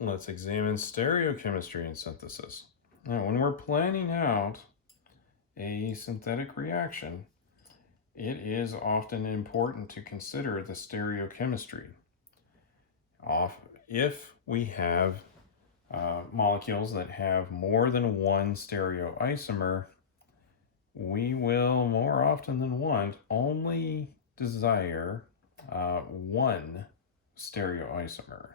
let's examine stereochemistry and synthesis. Now, when we're planning out a synthetic reaction, it is often important to consider the stereochemistry. If we have molecules that have more than one stereoisomer, we will more often than want only desire one stereoisomer.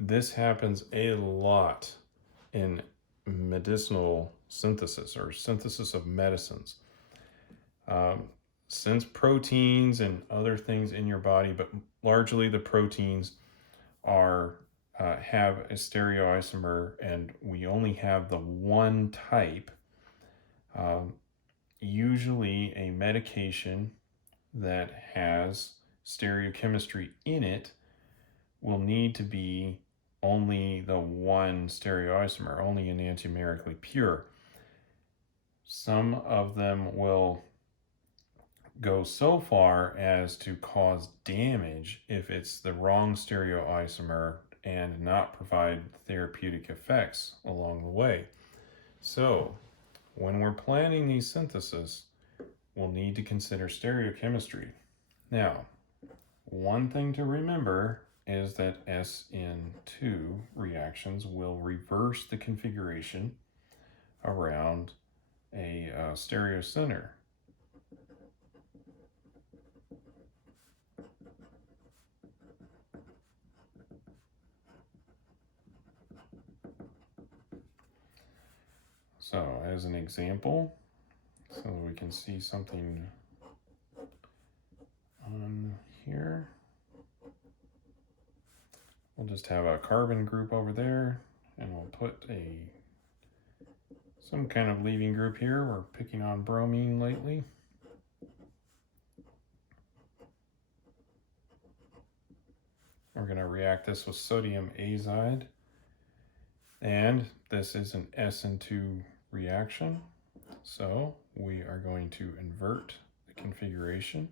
This happens a lot in medicinal synthesis or synthesis of medicines. Since proteins and other things in your body, but largely the proteins are have a stereoisomer and we only have the one type, usually a medication that has stereochemistry in it will need to be only the one stereoisomer, only enantiomerically pure. Some of them will go so far as to cause damage if it's the wrong stereoisomer and not provide therapeutic effects along the way. So, when we're planning these syntheses, we'll need to consider stereochemistry. Now, one thing to remember is that SN2 reactions will reverse the configuration around a stereocenter. So as an example, so we can see something on here. We'll just have a carbon group over there, and we'll put some kind of leaving group here. We're picking on bromine lately. We're going to react this with sodium azide, and this is an SN2 reaction. So we are going to invert the configuration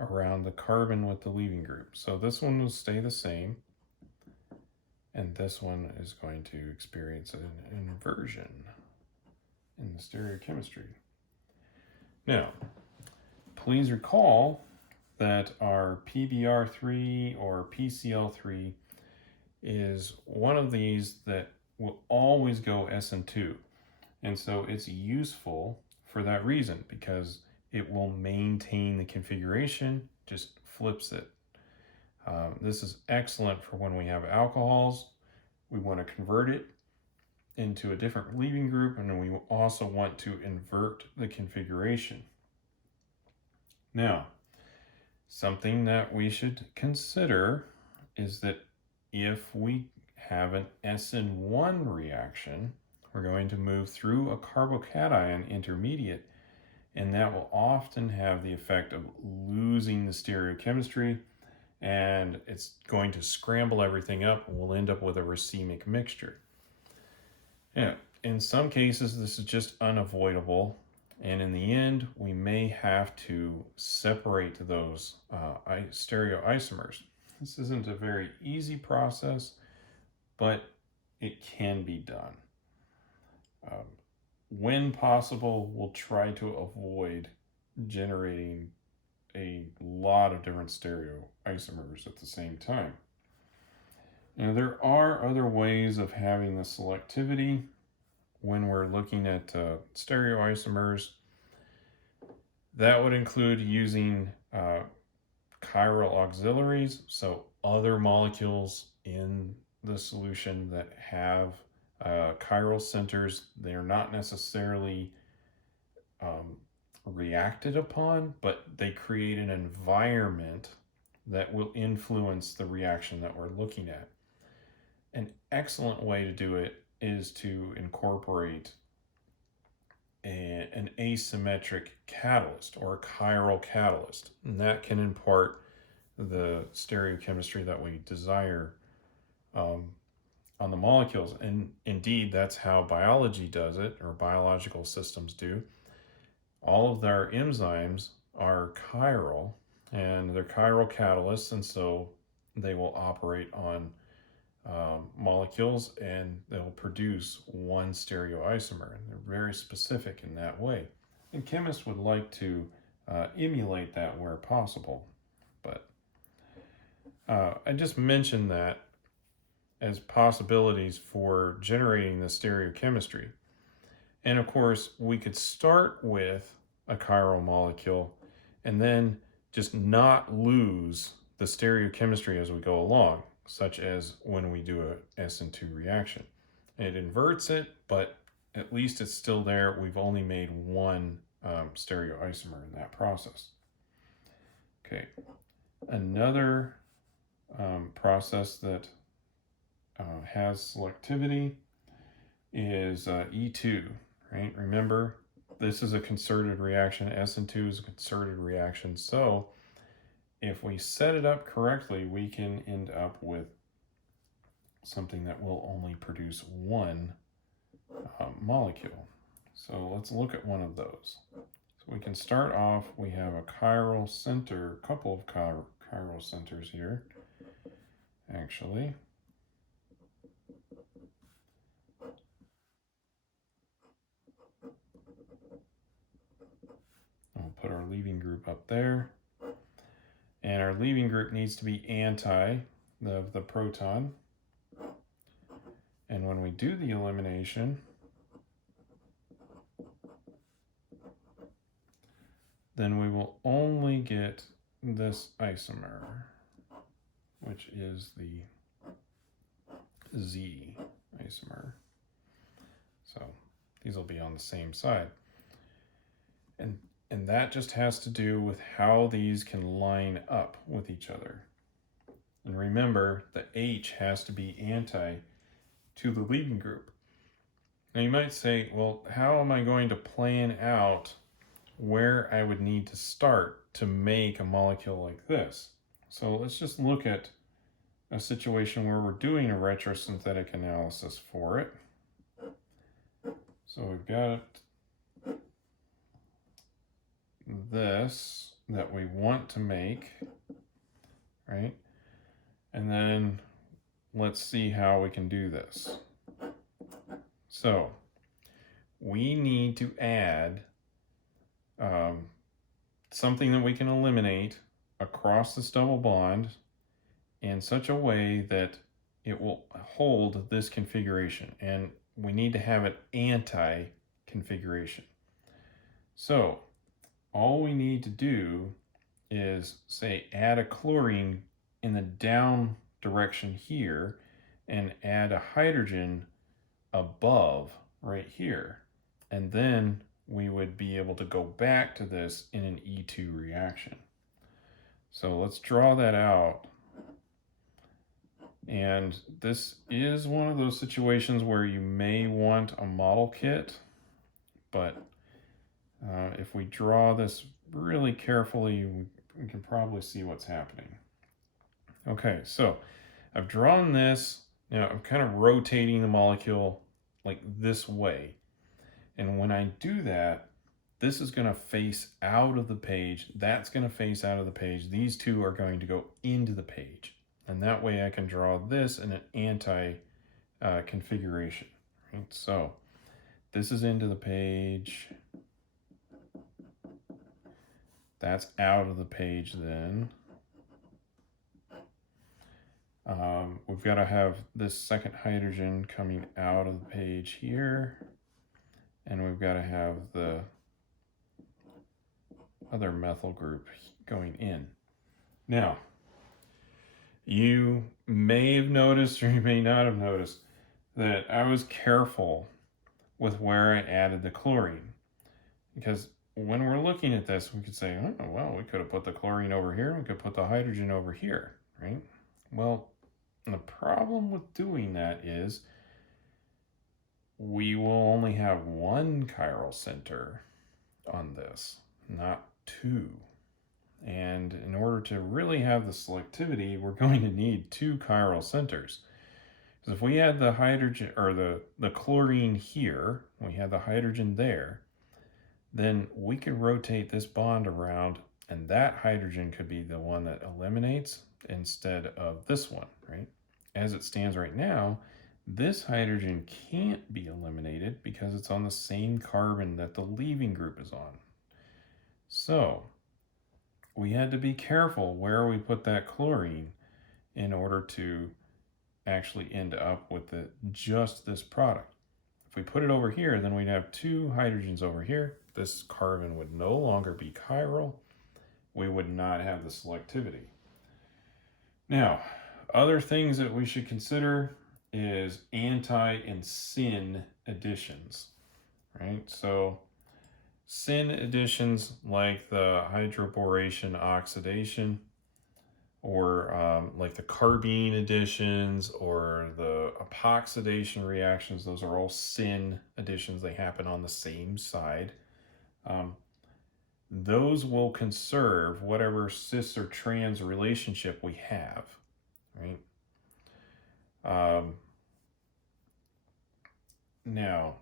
around the carbon with the leaving group. So this one will stay the same, and this one is going to experience an inversion in the stereochemistry. Now, please recall that our PBr3 or PCl3 is one of these that will always go SN2. And so it's useful for that reason, because it will maintain the configuration, just flips it. This is excellent for when we have alcohols. We want to convert it into a different leaving group, and then we also want to invert the configuration. Now, something that we should consider is that if we have an SN1 reaction, we're going to move through a carbocation intermediate, and that will often have the effect of losing the stereochemistry, and it's going to scramble everything up, and we'll end up with a racemic mixture. Yeah, in some cases, this is just unavoidable, and in the end, we may have to separate those stereoisomers. This isn't a very easy process, but it can be done. When possible, we'll try to avoid generating a lot of different stereoisomers at the same time. Now, there are other ways of having the selectivity when we're looking at stereoisomers. That would include using chiral auxiliaries, so other molecules in the solution that have chiral centers. They're not necessarily reacted upon, but they create an environment that will influence the reaction that we're looking at. An excellent way to do it is to incorporate an asymmetric catalyst or a chiral catalyst, and that can impart the stereochemistry that we desire on the molecules. And indeed, that's how biology does it, or biological systems do. All of their enzymes are chiral, and they're chiral catalysts, and so they will operate on molecules, and they'll produce one stereoisomer. And they're very specific in that way. And chemists would like to emulate that where possible. But I just mentioned that as possibilities for generating the stereochemistry. And of course, we could start with a chiral molecule and then just not lose the stereochemistry as we go along, such as when we do a SN2 reaction. It inverts it, but at least it's still there. We've only made one stereoisomer in that process. Okay, another process that has selectivity is E2, right? Remember, this is a concerted reaction. SN2 is a concerted reaction. So if we set it up correctly, we can end up with something that will only produce one molecule. So let's look at one of those. So we can start off, we have a chiral center, a couple of chiral centers here, actually. I'll put our leaving group up there. And our leaving group needs to be anti the proton. And when we do the elimination, then we will only get this isomer, which is the Z isomer. So these will be on the same side. And that just has to do with how these can line up with each other. And remember, the H has to be anti to the leaving group. Now you might say, well, how am I going to plan out where I would need to start to make a molecule like this? So let's just look at a situation where we're doing a retrosynthetic analysis for it. So we've got this that we want to make, right? And then let's see how we can do this. So we need to add something that we can eliminate across this double bond in such a way that it will hold this configuration, and we need to have it anti-configuration. So all we need to do is, say, add a chlorine in the down direction here and add a hydrogen above right here. And then we would be able to go back to this in an E2 reaction. So let's draw that out. And this is one of those situations where you may want a model kit, but if we draw this really carefully, we can probably see what's happening. Okay, so I've drawn this. Now I'm kind of rotating the molecule like this way. And when I do that, this is going to face out of the page. That's going to face out of the page. These two are going to go into the page. And that way I can draw this in an anti-configuration. Right? So this is into the page. That's out of the page then. We've got to have this second hydrogen coming out of the page here. And we've got to have the other methyl group going in. Now, you may have noticed, or you may not have noticed, that I was careful with where I added the chlorine. Because when we're looking at this, we could say, oh, well, we could have put the chlorine over here, and we could put the hydrogen over here, right? Well, the problem with doing that is we will only have one chiral center on this, not two. And in order to really have the selectivity, we're going to need two chiral centers. Because if we had the hydrogen or the chlorine here, we had the hydrogen there, then we could rotate this bond around and that hydrogen could be the one that eliminates instead of this one, right? As it stands right now, this hydrogen can't be eliminated because it's on the same carbon that the leaving group is on. So we had to be careful where we put that chlorine in order to actually end up with just this product. If we put it over here, then we'd have two hydrogens over here. This carbon would no longer be chiral. We would not have the selectivity. Now, other things that we should consider is anti and syn additions, right? So syn additions like the hydroboration oxidation, or like the carbene additions or the epoxidation reactions, those are all syn additions. They happen on the same side. Those will conserve whatever cis or trans relationship we have, right? Now,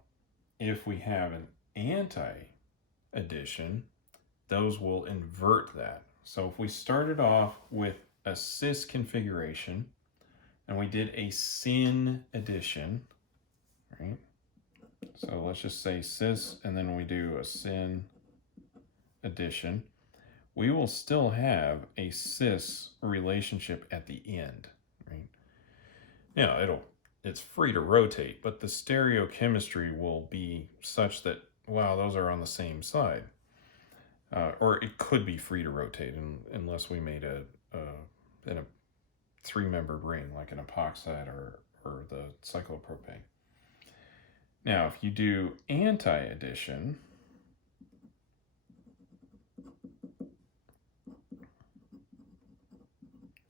if we have an anti-addition, those will invert that. So if we started off with a cis configuration and we did a syn addition, right? So let's just say cis and then we do a syn addition, we will still have a cis relationship at the end, right? Now it's free to rotate, but the stereochemistry will be such that, wow, those are on the same side. Or it could be free to rotate unless we made a three-membered ring like an epoxide or the cyclopropane. Now, if you do anti-addition,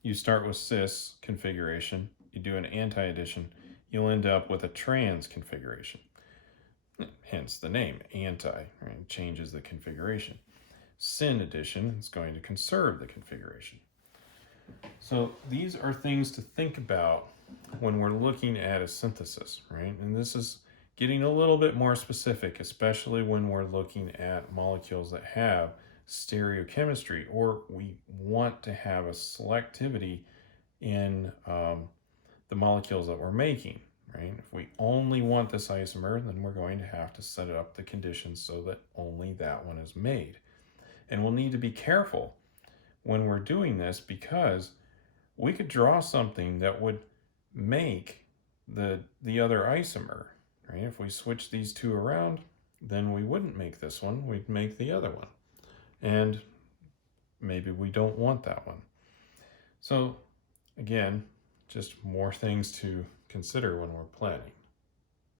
you start with cis configuration, you do an anti-addition, you'll end up with a trans configuration. Hence the name, anti, right? It changes the configuration. Syn addition is going to conserve the configuration. So these are things to think about when we're looking at a synthesis, right? And this is getting a little bit more specific, especially when we're looking at molecules that have stereochemistry, or we want to have a selectivity in the molecules that we're making, right? If we only want this isomer, then we're going to have to set up the conditions so that only that one is made. And we'll need to be careful when we're doing this because we could draw something that would make the other isomer, right? If we switch these two around, then we wouldn't make this one, we'd make the other one. And maybe we don't want that one. So again, just more things to consider when we're planning.